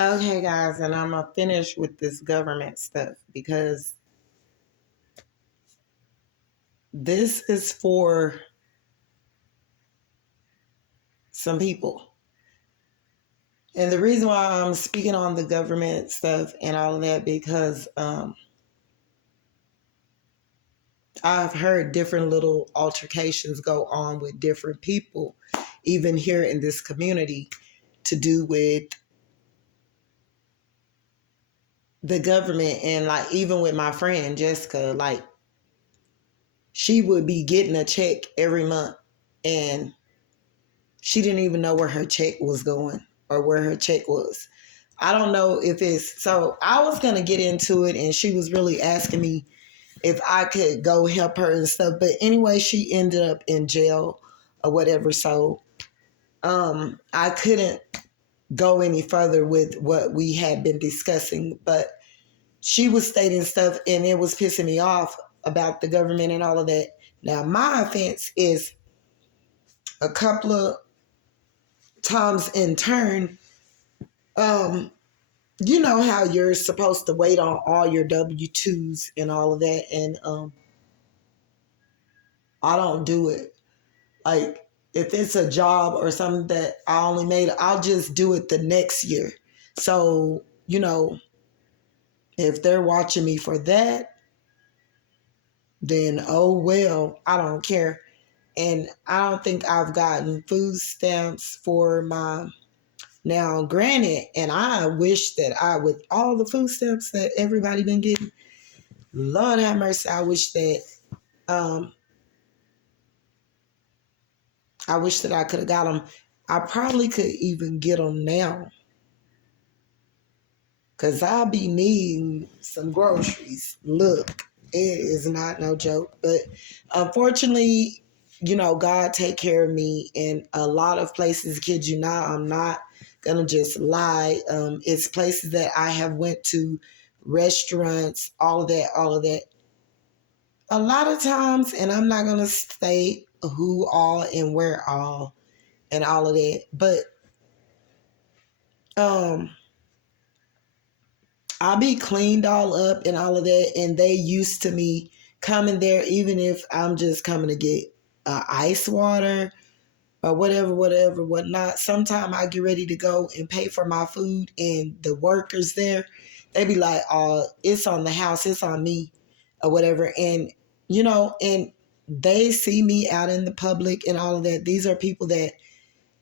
Okay, guys, and I'm gonna finish with this government stuff because this is for some people. And the reason why I'm speaking on the government stuff and all of that because I've heard different little altercations go on with different people, even here in this community, to do with the government and like even with my friend Jessica, like she would be getting a check every month and she didn't even know where her check was going or where her check was. I don't know if it's so. I was gonna get into it, and she was really asking me if I could go help her and stuff. But anyway, she ended up in jail or whatever. So I couldn't go any further with what we had been discussing. But she was stating stuff, and it was pissing me off about the government and all of that. Now, my offense is a couple of times in turn. Um, you know how you're supposed to wait on all your W-2s and all of that, and I don't do it. Like if it's a job or something that I only made, I'll just do it the next year. So, if they're watching me for that, then oh well, I don't care. And I don't think I've gotten food stamps for my now granted, and I wish that I with all the food stamps that everybody been getting, Lord have mercy, um I wish that I could have got them. I probably could even get them now because I'll be needing some groceries. Look, it is not no joke. But unfortunately, God take care of me in a lot of places. Kid you not, I'm not gonna just lie. It's places that I have went to, restaurants, all of that. A lot of times, and I'm not gonna state who all and where all and all of that, but um I'll be cleaned all up and all of that, and they used to me coming there, even if I'm just coming to get ice water or whatever, whatnot. Sometimes I get ready to go and pay for my food, and the workers there, they be like, "Oh, it's on the house, it's on me," or whatever, and they see me out in the public and all of that. These are people that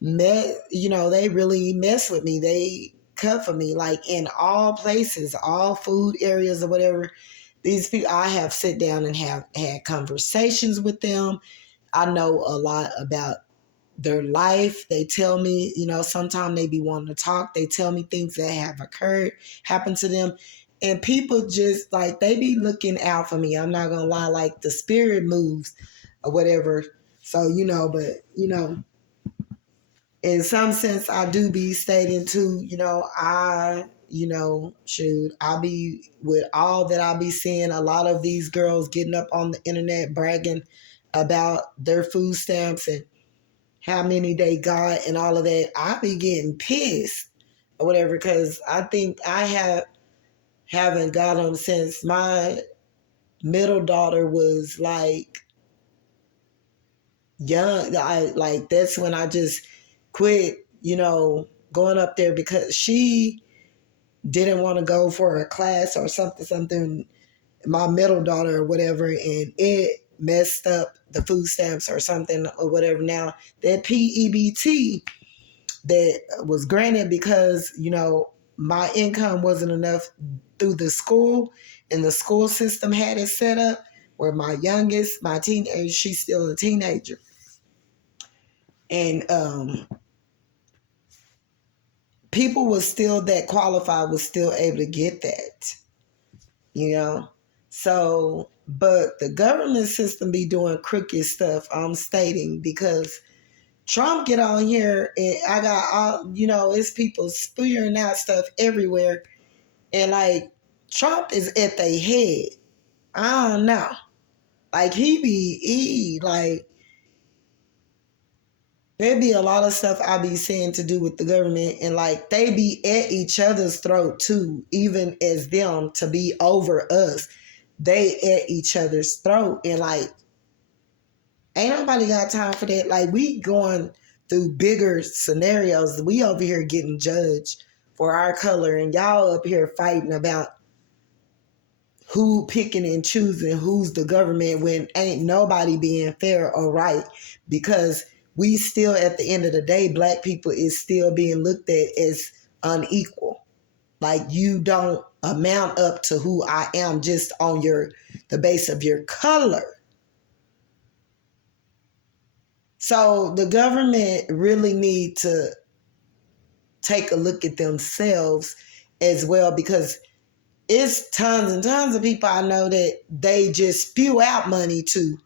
they really mess with me. They cut for me, like in all places, all food areas or whatever. These people, I have sit down and have had conversations with them. I know a lot about their life. They tell me, sometimes they be wanting to talk. They tell me things that have happened to them. And people just like, they be looking out for me. I'm not going to lie, like the spirit moves or whatever. So, in some sense, I do be stating too, shoot, I'll be with all that I'll be seeing a lot of these girls getting up on the internet bragging about their food stamps and how many they got and all of that. I be getting pissed or whatever because I think haven't got them since my middle daughter was like young. I like that's when I just quit, going up there because she didn't want to go for a class or something, my middle daughter or whatever, and it messed up the food stamps or something or whatever. Now that PEBT that was granted because, my income wasn't enough through the school and the school system had it set up where my youngest, my teenager, she's still a teenager. And people was still that qualified was still able to get that, you know. So, but the government system be doing crooked stuff. I'm stating because Trump get on here and I got all, it's people spewing out stuff everywhere, and like Trump is at their head. I don't know, like he like There be a lot of stuff I be saying to do with the government, and like they be at each other's throat too, even as them to be over us. They at each other's throat, and like ain't nobody got time for that. Like we going through bigger scenarios. We over here getting judged for our color, and y'all up here fighting about who picking and choosing who's the government when ain't nobody being fair or right, because we still at the end of the day, black people is still being looked at as unequal. Like you don't amount up to who I am just on the base of your color. So the government really need to take a look at themselves as well, because it's tons and tons of people I know that they just spew out money to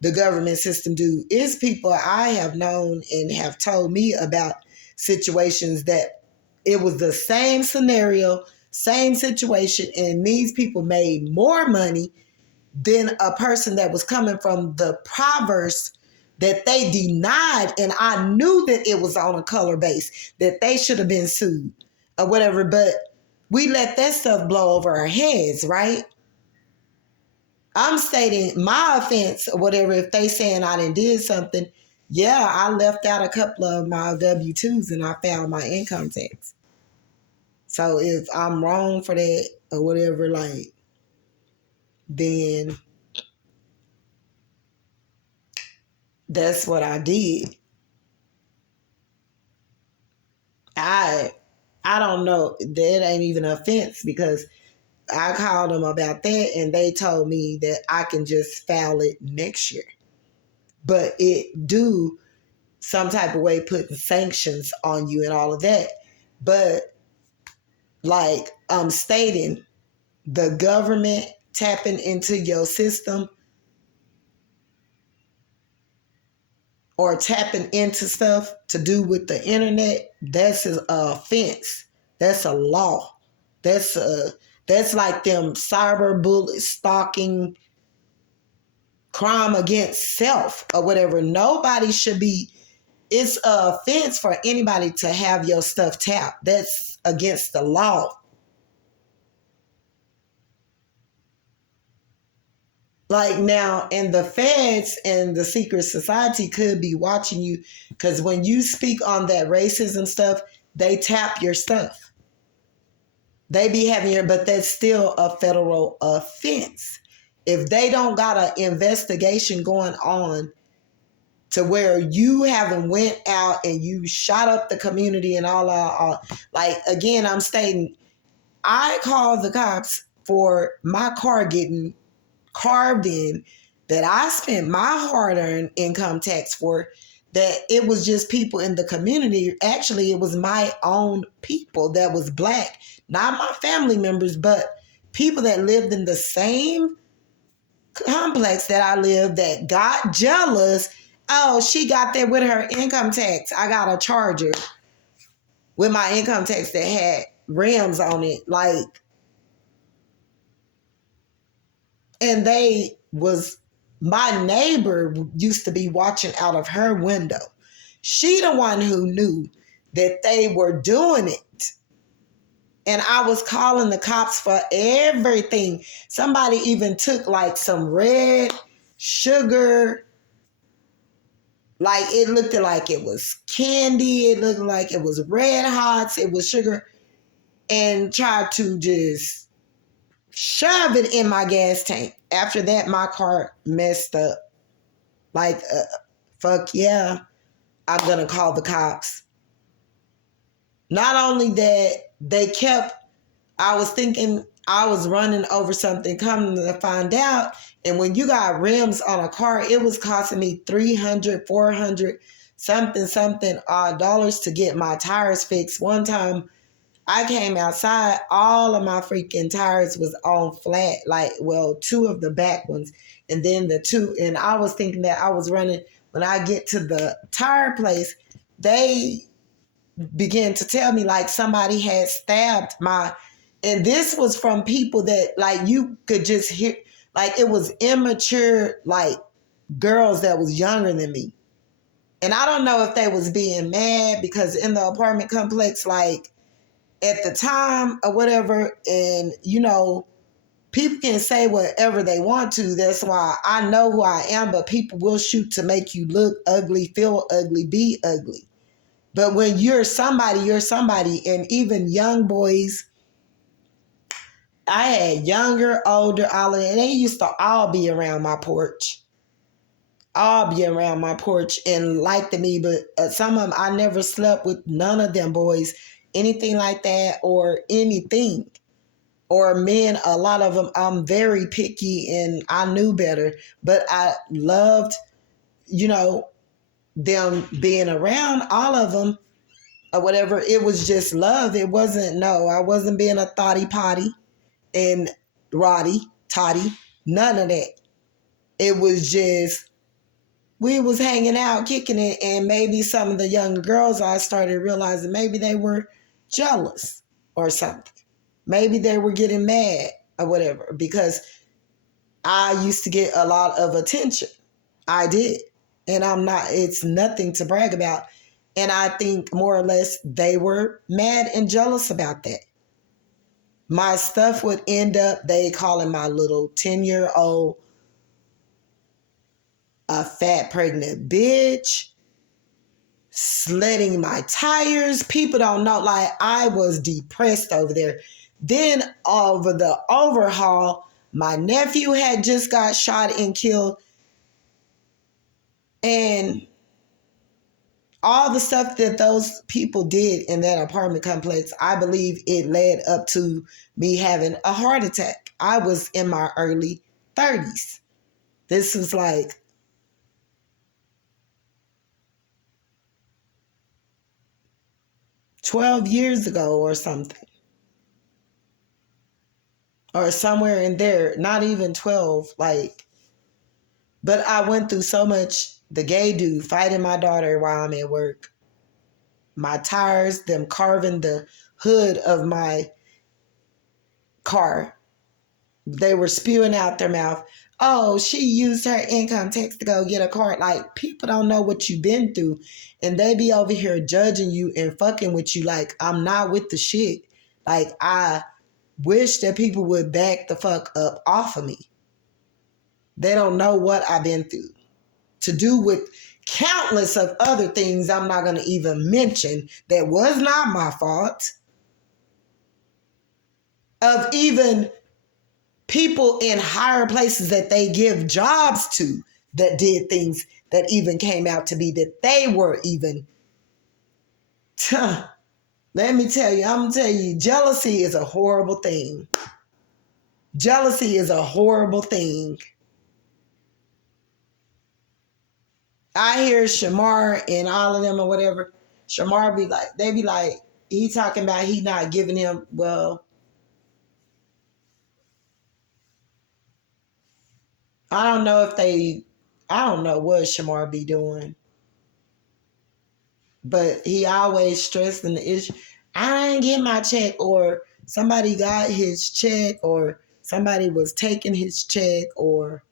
the government system. Do it's people I have known and have told me about situations that it was the same scenario, same situation, and these people made more money than a person that was coming from the province that they denied, and I knew that it was on a color base, that they should have been sued or whatever, but we let that stuff blow over our heads, right? I'm stating my offense or whatever. If they saying I didn't did something, yeah, I left out a couple of my W-2s and I found my income tax. So if I'm wrong for that or whatever, like, then that's what I did. I don't know. That ain't even an offense, because I called them about that and they told me that I can just file it next year. But it do some type of way putting sanctions on you and all of that. But like I'm stating, the government tapping into your system or tapping into stuff to do with the internet, that's an offense. That's a law. That's like them cyber bullet stalking, crime against self or whatever. Nobody should be. It's an offense for anybody to have your stuff tapped. That's against the law. Like now, and the feds and the secret society could be watching you, because when you speak on that racism stuff, they tap your stuff. They be having your, but that's still a federal offense. If they don't got an investigation going on to where you haven't went out and you shot up the community and all like, again, I'm stating, I called the cops for my car getting carved in, that I spent my hard-earned income tax for, that it was just people in the community. Actually, it was my own people that was black, not my family members, but people that lived in the same complex that I lived that got jealous. Oh, she got there with her income tax. I got a Charger with my income tax that had rims on it. Like, and my neighbor used to be watching out of her window. She the one who knew that they were doing it. And I was calling the cops for everything. Somebody even took like some red sugar, like it looked like it was candy. It looked like it was Red Hots. It was sugar, and tried to just shove it in my gas tank. After that, my car messed up. Like, fuck yeah, I'm going to call the cops. Not only that, I was thinking I was running over something, coming to find out. And when you got rims on a car, it was costing me $300, $400, something dollars to get my tires fixed. One time I came outside, all of my freaking tires was on flat, like, well, two of the back ones, and then the two, and I was thinking that I was running. When I get to the tire place, they began to tell me like somebody had stabbed and this was from people that like you could just hear, like it was immature, like girls that was younger than me. And I don't know if they was being mad because in the apartment complex, like at the time or whatever, and you know, people can say whatever they want to. That's why I know who I am, but people will shoot to make you look ugly, feel ugly, be ugly. But when you're somebody, you're somebody. And even young boys, I had younger, older, all of them, and they used to all be around my porch. All be around my porch and liked me, but some of them, I never slept with none of them boys, anything like that, or anything. Or men, a lot of them, I'm very picky and I knew better, but I loved, you know, them being around all of them or whatever. It was just love. It wasn't, no, I wasn't being a thotty potty and roddy, toddy, none of that. It was just, we was hanging out, kicking it, and maybe some of the younger girls, I started realizing maybe they were jealous or something. Maybe they were getting mad or whatever because I used to get a lot of attention. I did. And I'm not, it's nothing to brag about. And I think more or less they were mad and jealous about that. My stuff would end up, they calling my little 10-year-old a fat pregnant bitch, sledding my tires. People don't know. Like, I was depressed over there. Then over the overhaul, my nephew had just got shot and killed. And all the stuff that those people did in that apartment complex, I believe it led up to me having a heart attack. I was in my early 30s. This was like 12 years ago or something. Or somewhere in there, not even 12, like, but I went through so much. The gay dude fighting my daughter while I'm at work. My tires, them carving the hood of my car. They were spewing out their mouth. Oh, she used her income tax to go get a car. Like, people don't know what you've been through. And they be over here judging you and fucking with you like I'm not with the shit. Like, I wish that people would back the fuck up off of me. They don't know what I've been through. To do with countless of other things I'm not going to even mention that was not my fault. Of even people in higher places that they give jobs to that did things that even came out to be that they were even. Let me tell you, I'm going to tell you, jealousy is a horrible thing. Jealousy is a horrible thing. I hear Shamar and all of them or whatever. Shamar be like, they be like, he talking about he not giving him, well, I don't know if they, I don't know what Shamar be doing. But he always stressing the issue. I didn't get my check, or somebody got his check, or somebody was taking his check, or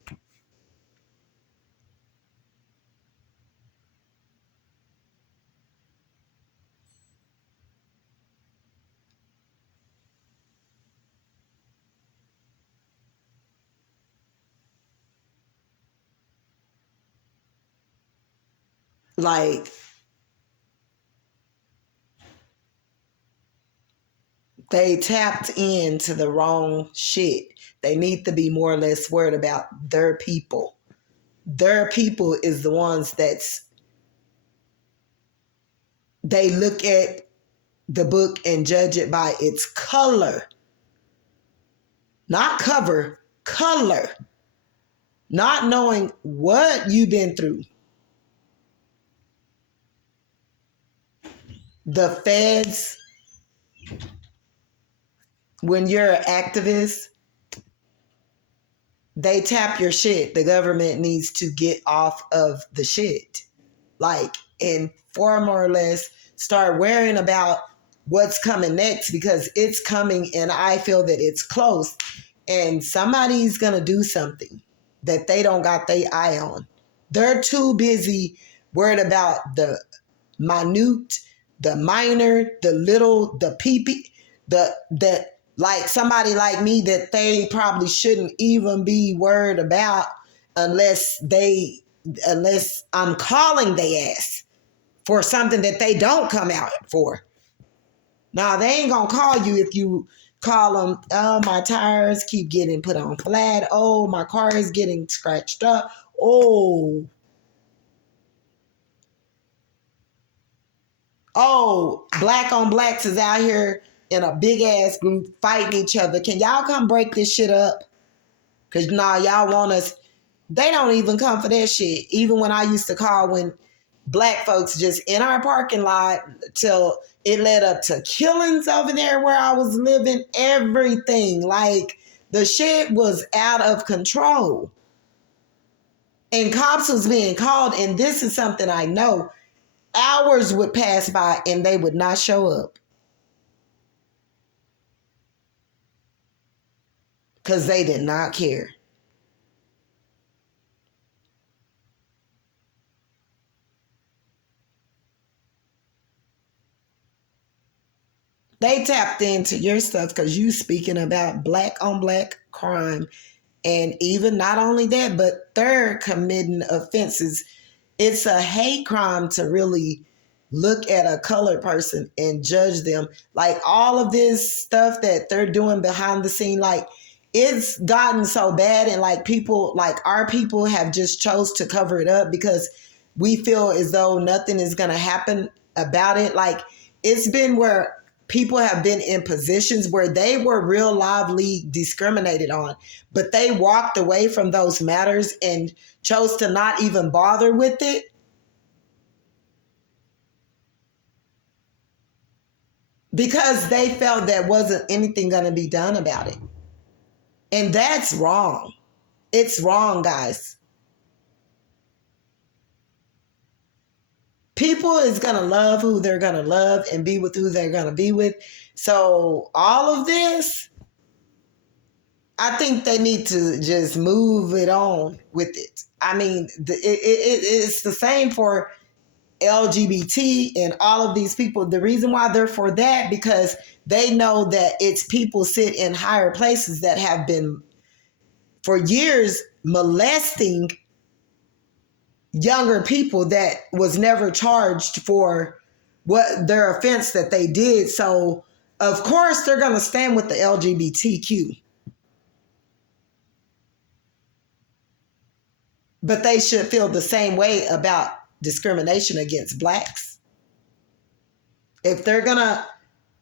like they tapped into the wrong shit. They need to be more or less worried about their people. Their people is the ones that's, they look at the book and judge it by its color. Not cover, color. Not knowing what you've been through. The feds, when you're an activist, they tap your shit. The government needs to get off of the shit. Like, and far more or less start worrying about what's coming next, because it's coming and I feel that it's close. And somebody's going to do something that they don't got their eye on. They're too busy worried about the minute, the minor, the little, the peepee, that like somebody like me that they probably shouldn't even be worried about unless I'm calling they ass for something that they don't come out for. Now, they ain't gonna call you if you call them, oh, my tires keep getting put on flat. Oh, my car is getting scratched up. Oh, black on blacks is out here in a big ass group fighting each other. Can y'all come break this shit up? Because y'all want us. They don't even come for that shit. Even when I used to call when black folks just in our parking lot till it led up to killings over there where I was living, everything. Like the shit was out of control. And cops was being called, and this is something I know. Hours would pass by and they would not show up. Because they did not care. They tapped into your stuff because you speaking about black on black crime. And even not only that, but they're committing offenses. It's a hate crime to really look at a colored person and judge them. Like all of this stuff that they're doing behind the scene, like it's gotten so bad, and like people, like our people have just chose to cover it up because we feel as though nothing is going to happen about it. Like it's been where people have been in positions where they were real lively discriminated on, but they walked away from those matters and chose to not even bother with it. Because they felt there wasn't anything going to be done about it. And that's wrong. It's wrong, guys. People is going to love who they're going to love and be with who they're going to be with. So all of this, I think they need to just move it on with it. I mean, it's the same for LGBT and all of these people. The reason why they're for that, because they know that it's people sit in higher places that have been for years molesting younger people that was never charged for what their offense that they did. So of course they're going to stand with the LGBTQ. But they should feel the same way about discrimination against blacks. If they're going to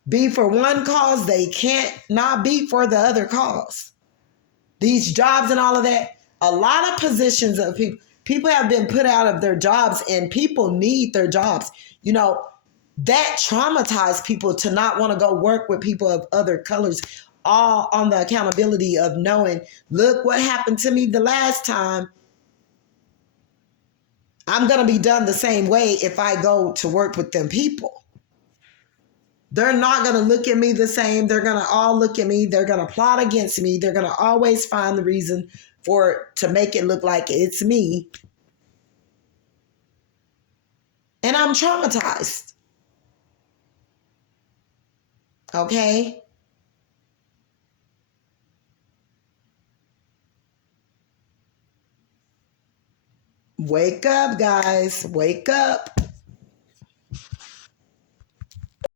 be for one cause, they can't not be for the other cause. These jobs and all of that, a lot of positions of people have been put out of their jobs, and people need their jobs. You know, that traumatized people to not want to go work with people of other colors, all on the accountability of knowing, look what happened to me the last time. I'm going to be done the same way if I go to work with them people. They're not going to look at me the same. They're going to all look at me. They're going to plot against me. They're going to always find the reason to make it look like it's me. And I'm traumatized. Okay? Wake up, guys. Wake up.